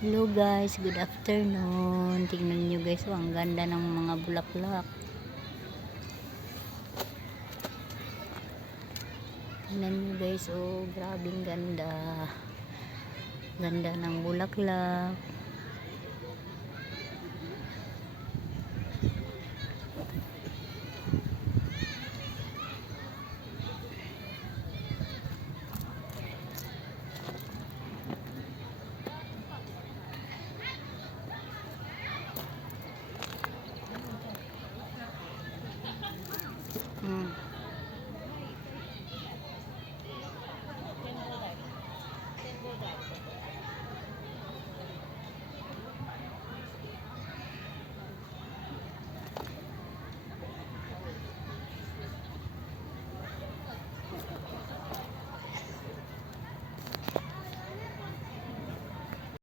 Hello guys, good afternoon. Tingnan nyo guys, oh, ang ganda ng mga bulaklak. Tingnan nyo guys, oh, grabing ganda. Ganda ng bulaklak.